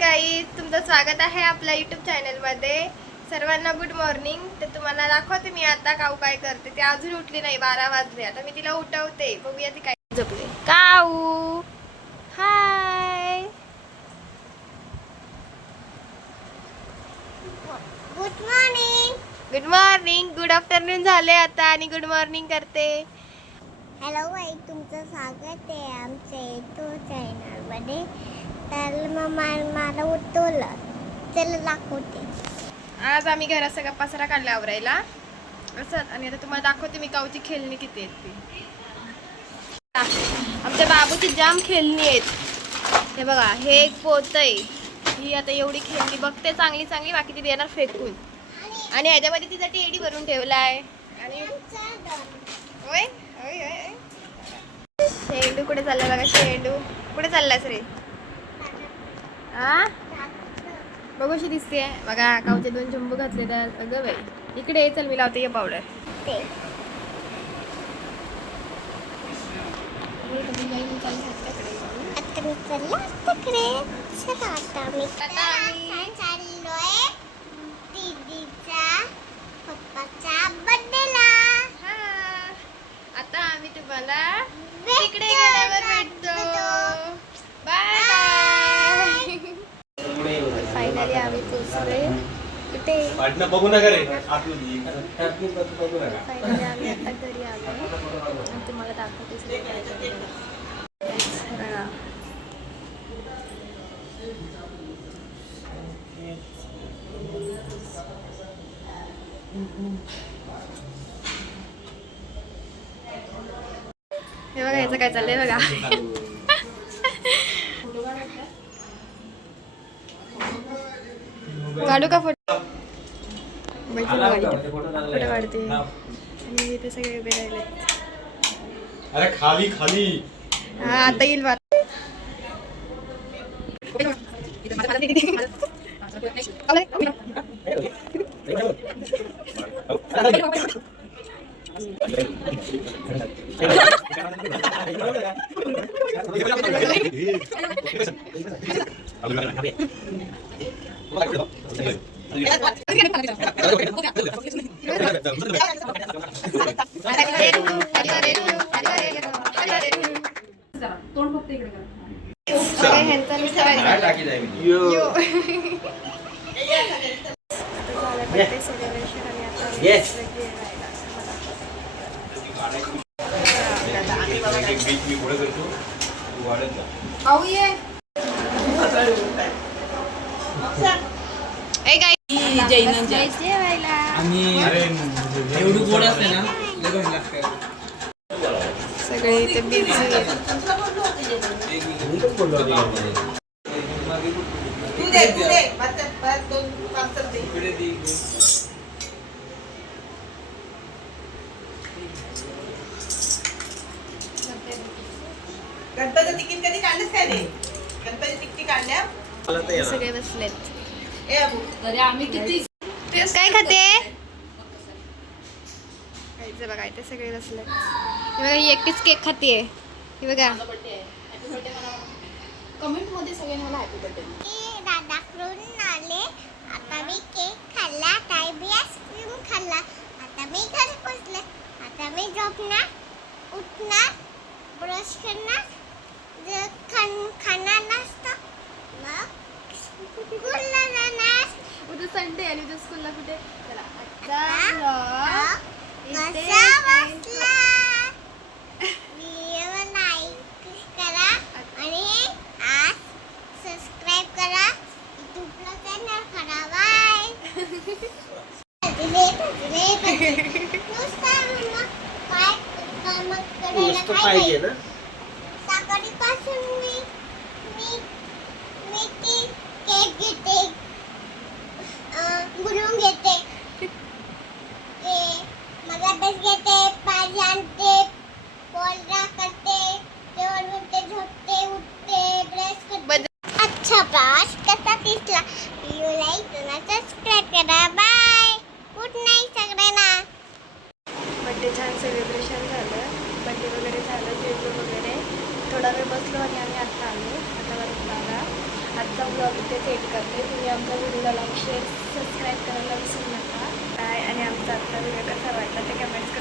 Guys, तुमचं स्वागत आहे आपल्या यूट्यूब चॅनलमध्ये. सर्वांना गुड मॉर्निंग. तर तुम्हाला दाखवते मी आता काऊ काय करते. ती अजून उठली नाही, 12 वाजले. आता मी तिला उठवते, बघूया ती काय झोपले. काऊ hi, good morning. Good morning. Good afternoon झाले आता आणि गुड मॉर्निंग करते. हॅलो बाई, तुमचं स्वागत आहे आमच्या यूट्यूब चॅनलमध्ये. तर मग मला उठवलं, चला दाखवते. आज आम्ही घरात सगळा पसारा काढला आवरायला असं. आणि आता तुम्हाला दाखवते मी काऊची खेळणी किती आहेत ती. आमच्या बाबूची जाम खेळणी आहेत. हे बघा, हे एक पोत आहे. ही आता एवढी खेळणी बघते चांगली चांगली, बाकी ती देणार फेकून. आणि ह्याच्यामध्ये तिचा टेडी भरून ठेवलाय. आणि होय होय होय. शेंडू कुठे चाललाय बघा. शेंडू कुठे चाललायस रे? हा, बघू अशी दिसते बघा. काऊचे 2 चंबू घातले तर. अगं बाई, इकडे चल, मी लावते पावडर. चाललोय दीदीचा पप्पाचा बर्थडेला. आता आम्ही तुम्हाला तिकडे गेल्यावर भेटतो. Bye bye. फायनली आम्ही पोहोचलोय. कुठे? बघू नका रे. फायनली आम्ही आता घरी आलो आणि तुम्हाला दाखवते सगळं काय झालेलं. बघा. हे बघा, याचं काय चाललंय बघा. काढू का फोटो? फोटो काढते आणि इथे सगळे उभे राहिले. अरे खाली खाली. हा, आता येईल बात. तोंड फक्त इकडे करा. एवढं गोड असते ना, सगळे इथे बिझी आहेत. गणपती तिकीट कधी काढलेस काय रे? गणपती तिकीट काढल्या सगळे बसलेत. आम्ही किती काय खाते? खायचं बघा, इथे सगळे बसलेत. हे बघा, ही एकटीच केक खातीये. हे बघा. कमेंट मध्ये सगळ्यांना मला हॅपी बर्थडे. दादाकडून आले. आता मी केक खाल्ला, काही बी आईस्क्रीम खाल्ला. आता मी घरी पोचले. आता मी झोपणार, उठणार, ब्रश करणार, खाणार नाश्ता, मग स्कूलला जाणार. उद्या संडे आणि उद्या स्कूलला कुठे? चला, कसा बसला? व्हिडिओ लाईक करा आणि आज सबस्क्राईब करा. यूट्यूबला चॅनल करा. बाय. पाहिजे ना. सकाळीपासून मी केक घेते, गुणून घेते, माझा अभ्यास घेते, पाणी आणते, पोळ्या करते, जेवण बनते, झोपते, उठते, ब्रश करते. अच्छा, ब्रश कसा दिसला? व्हिडिओ लाईक करा, सबस्क्राईब करा. बाय. गुड नाईट सगळ्यांना. बड्डे छान सेलिब्रेशन झालं. बड्डे वगैरे झालं, जेवलो वगैरे. थोडा वेळ बसलो आणि आम्ही आता आलो. आता बरं बघा, आता आजचा ब्लॉग इथेच एड करते. तुम्ही आमच्या व्हिडिओला लाईक शेअर सबस्क्राईब करायला विसरू नका. आणि आमचा आजचा व्हिडिओ कसा वाटला ते कमेंट्स